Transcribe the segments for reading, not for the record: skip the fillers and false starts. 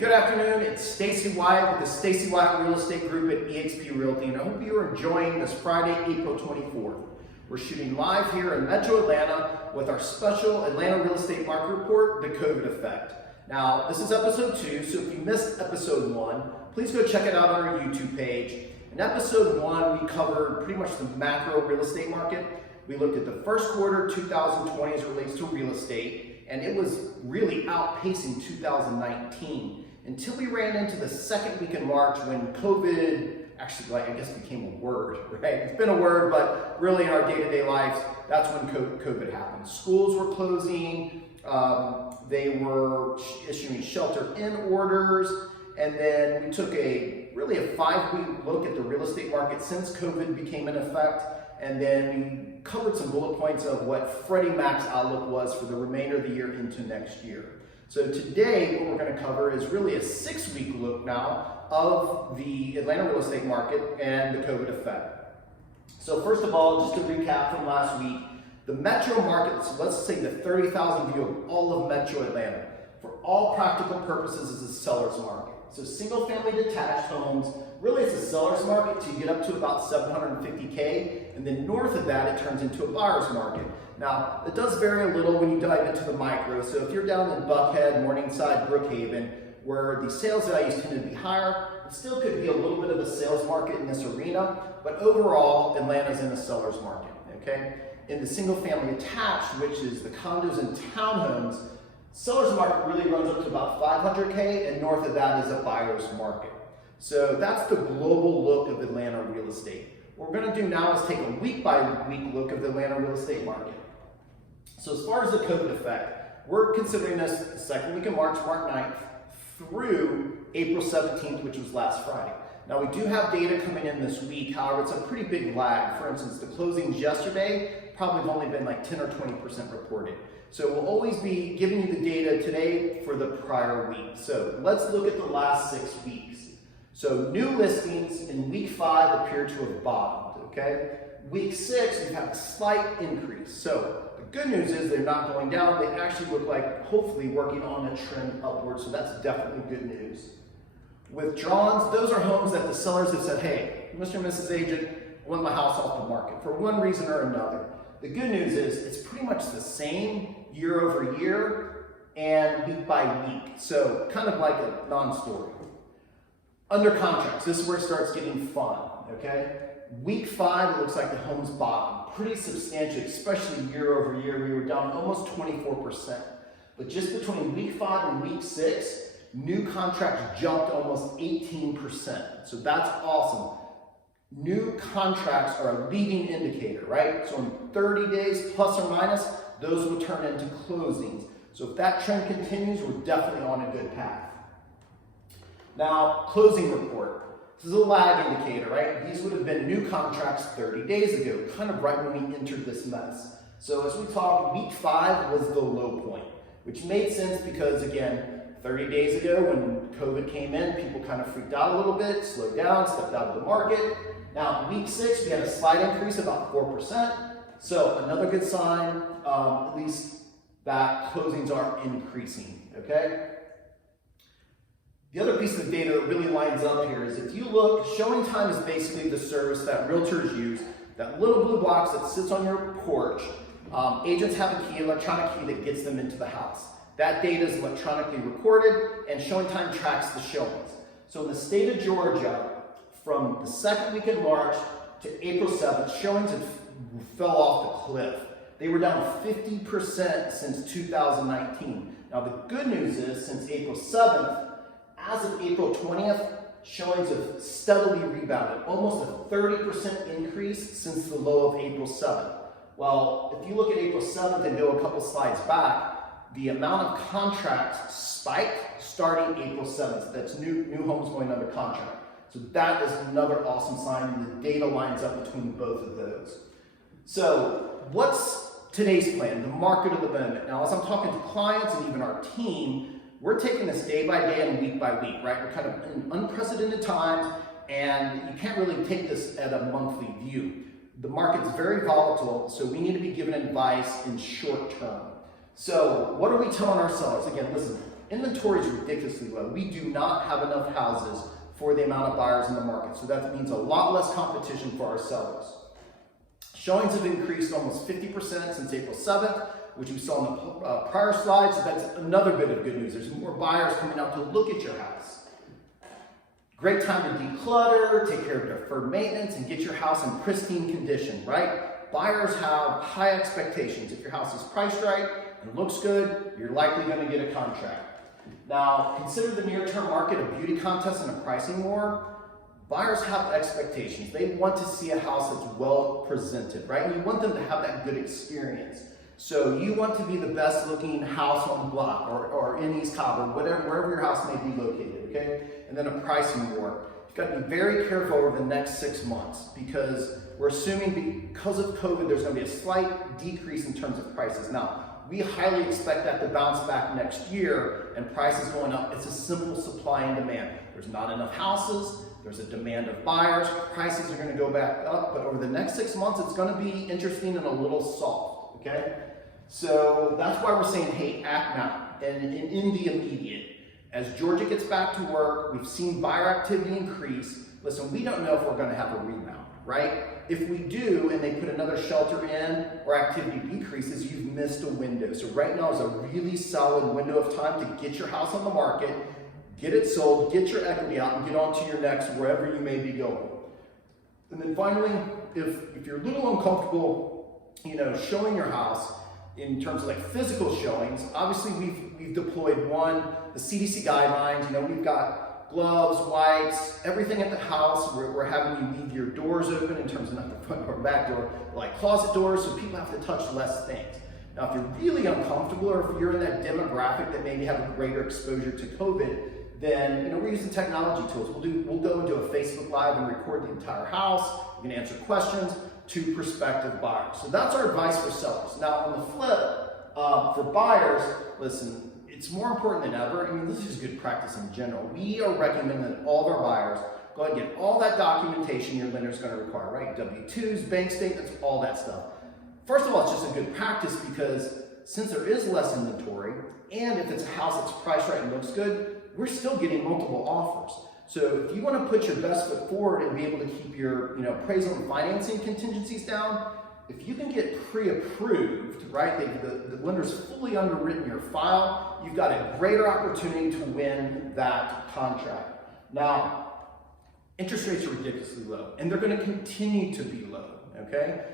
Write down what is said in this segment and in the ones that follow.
Good afternoon. It's Stacy Wyatt with the Stacy Wyatt Real Estate Group at eXp Realty, and I hope you are enjoying this Friday, April 24th. We're shooting live here in Metro Atlanta with our special Atlanta Real Estate Market Report, The COVID Effect. Now, this is episode 2, so if you missed episode 1, please go check it out on our YouTube page. In episode 1, we covered pretty much the macro real estate market. We looked at the first quarter 2020 as it relates to real estate, and it was really outpacing 2019 until we ran into the second week in March when COVID actually, I guess, became a word, right? It's been a word, but really in our day-to-day lives, that's when COVID happened. Schools were closing, they were issuing shelter-in orders, and then we took really a 5-week look at the real estate market since COVID became in effect. And then we covered some bullet points of what Freddie Mac's outlook was for the remainder of the year into next year. So today, what we're going to cover is really a 6-week look now of the Atlanta real estate market and the COVID effect. So first of all, just to recap from last week, the metro market, so let's say the 30,000 view of all of Metro Atlanta, for all practical purposes is a seller's market. So single family detached homes, really it's a seller's market till you get up to about 750K, and then north of that it turns into a buyer's market. Now, it does vary a little when you dive into the micro, so if you're down in Buckhead, Morningside, Brookhaven, where the sales values tend to be higher, it still could be a little bit of a sales market in this arena, but overall, Atlanta's in a seller's market, okay? In the single family attached, which is the condos and townhomes, seller's market really runs up to about 500K, and north of that is a buyer's market. So that's the global look of Atlanta real estate. What we're going to do now is take a week-by-week look of the Atlanta real estate market. So as far as the COVID effect, we're considering this the second week of March 9th, through April 17th, which was last Friday. Now, we do have data coming in this week. However, it's a pretty big lag. For instance, the closings yesterday probably have only been like 10 or 20% reported. So we'll always be giving you the data today for the prior week. So let's look at the last 6 weeks. So new listings in week 5 appear to have bottomed, okay? Week 6, we've had a slight increase. So the good news is they're not going down. They actually look like hopefully working on a trend upward. So that's definitely good news. Withdrawals, those are homes that the sellers have said, hey, Mr. and Mrs. Agent, I want my house off the market for one reason or another. The good news is it's pretty much the same year over year and week by week. So kind of like a non-story. Under contracts, this is where it starts getting fun, okay? Week 5, it looks like the home's bottom. Pretty substantial, especially year over year. We were down almost 24%. But just between week 5 and week 6, new contracts jumped almost 18%. So that's awesome. New contracts are a leading indicator, right? So in 30 days, plus or minus, those will turn into closings. So if that trend continues, we're definitely on a good path. Now, closing report. This is a lag indicator, right? These would have been new contracts 30 days ago, kind of right when we entered this mess. So as we talked, week 5 was the low point, which made sense because, again, 30 days ago when COVID came in, people kind of freaked out a little bit, slowed down, stepped out of the market. Now, week 6, we had a slight increase, about 4%. So another good sign, at least that closings are increasing, okay? The other piece of data that really lines up here is if you look, showing time is basically the service that realtors use, that little blue box that sits on your porch. Agents have a key, electronic key that gets them into the house. That data is electronically recorded, and showing time tracks the showings. So in the state of Georgia, from the second week in March to April 7th, showings fell off the cliff. They were down 50% since 2019. Now the good news is, since April 7th, as of April 20th, showings have steadily rebounded, almost a 30% increase since the low of April 7th. Well, if you look at April 7th and go a couple slides back, the amount of contracts spiked starting April 7th. That's new homes going under contract. So that is another awesome sign, and the data lines up between both of those. So what's today's plan, the market of the moment? Now, as I'm talking to clients and even our team, we're taking this day by day and week by week, right? We're kind of in unprecedented times, and you can't really take this at a monthly view. The market's very volatile, so we need to be given advice in short term. So what are we telling our sellers? Again, listen, Inventory is ridiculously low. We do not have enough houses for the amount of buyers in the market. So that means a lot less competition for our sellers. Showings have increased almost 50% since April 7th, which we saw in the prior slides. So that's another bit of good news. There's more buyers coming out to look at your house. Great time to declutter, take care of deferred maintenance, and get your house in pristine condition, right? Buyers have high expectations. If your house is priced right and looks good, you're likely going to get a contract. Now, consider the near-term market a beauty contest and a pricing war. Buyers have expectations. They want to see a house that's well presented, right? And you want them to have that good experience. So you want to be the best looking house on the block or in East Cobb or wherever your house may be located, okay? And then a pricing war. You've got to be very careful over the next 6 months because we're assuming because of COVID, there's going to be a slight decrease in terms of prices. Now, we highly expect that to bounce back next year and prices going up. It's a simple supply and demand. There's not enough houses. There's a demand of buyers. Prices are going to go back up, but over the next 6 months, it's going to be interesting and a little soft, okay? So that's why we're saying, hey, act now and in the immediate. As Georgia gets back to work, we've seen buyer activity increase. Listen, we don't know if we're going to have a rebound, right? If we do and they put another shelter in or activity decreases, you've missed a window. So right now is a really solid window of time to get your house on the market, get it sold, get your equity out, and get on to your next wherever you may be going. And then finally, if you're a little uncomfortable, showing your house in terms of like physical showings, obviously we've deployed the CDC guidelines. We've got gloves, wipes, everything at the house. We're having you leave your doors open in terms of not the front door, back door, like closet doors, so people have to touch less things. Now, if you're really uncomfortable or if you're in that demographic that maybe have a greater exposure to COVID, then we're using technology tools. We'll go into a Facebook Live and record the entire house. You can answer questions to prospective buyers. So that's our advice for sellers. Now, on the flip, for buyers, listen, it's more important than ever. This is good practice in general. We are recommending that all of our buyers go ahead and get all that documentation your lender is going to require, right? W-2s, bank statements, all that stuff. First of all, it's just a good practice because since there is less inventory, and if it's a house that's priced right and looks good, we're still getting multiple offers. So if you want to put your best foot forward and be able to keep your appraisal and financing contingencies down, if you can get pre-approved, right, the lender's fully underwritten your file, you've got a greater opportunity to win that contract. Now, interest rates are ridiculously low, and they're going to continue to be low, okay?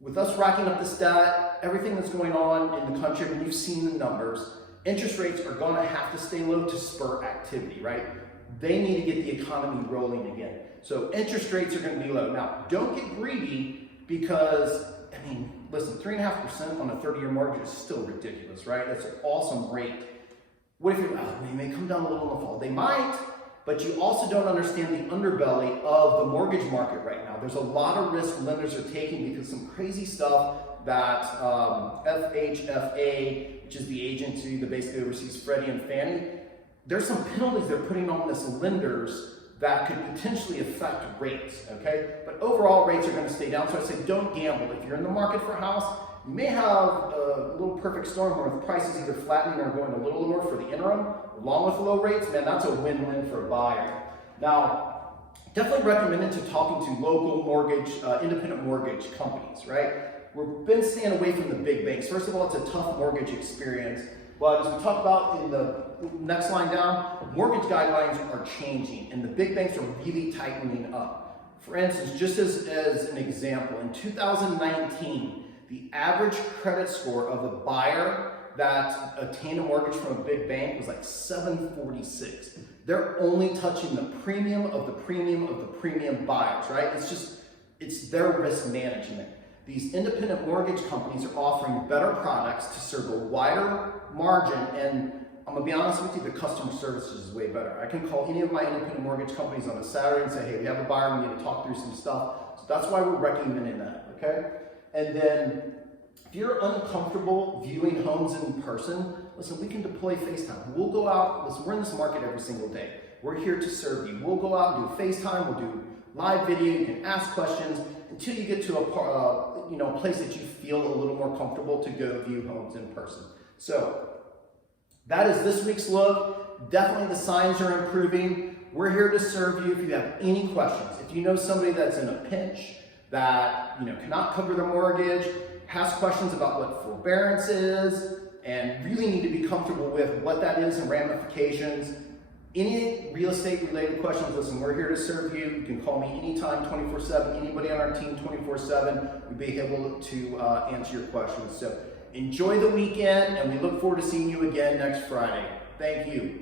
With us racking up the stat, everything that's going on in the country, and you've seen the numbers, interest rates are going to have to stay low to spur activity, right? They need to get the economy rolling again. So interest rates are going to be low. Now, don't get greedy because, listen, 3.5% on a 30-year mortgage is still ridiculous, right? That's an awesome rate. What if they may come down a little in the fall? They might, but you also don't understand the underbelly of the mortgage market right now. There's a lot of risk lenders are taking because some crazy stuff that FHFA, which is the agency that basically oversees Freddie and Fannie, there's some penalties they're putting on this lenders that could potentially affect rates, okay? But overall, rates are going to stay down, so I say don't gamble. If you're in the market for a house, you may have a little perfect storm where the prices either flattening or going a little lower for the interim, along with low rates, man, that's a win-win for a buyer. Now, definitely recommended to talking to local mortgage, independent mortgage companies, right? We've been staying away from the big banks. First of all, it's a tough mortgage experience. But as we talked about in the next line down, mortgage guidelines are changing and the big banks are really tightening up. For instance, just as an example, in 2019, the average credit score of a buyer that obtained a mortgage from a big bank was like 746. They're only touching the premium of the premium of the premium buyers, right? It's their risk management. These independent mortgage companies are offering better products to serve a wider margin, and I'm gonna be honest with you, the customer service is way better. I can call any of my independent mortgage companies on a Saturday and say, hey, we have a buyer, we need to talk through some stuff. So that's why we're recommending that, okay? And then if you're uncomfortable viewing homes in person, listen, we can deploy FaceTime. We'll go out, listen, we're in this market every single day. We're here to serve you. We'll go out and do FaceTime, we'll do live video, you can ask questions until you get to a place that you feel a little more comfortable to go view homes in person. So That is this week's look. Definitely the signs are improving. We're here to serve you if you have any questions. If you know somebody that's in a pinch, that cannot cover their mortgage, has questions about what forbearance is, and really need to be comfortable with what that is and ramifications, any real estate related questions, listen, we're here to serve you. You can call me anytime, 24/7, anybody on our team, 24/7. We'll be able to answer your questions. So enjoy the weekend, and we look forward to seeing you again next Friday. Thank you.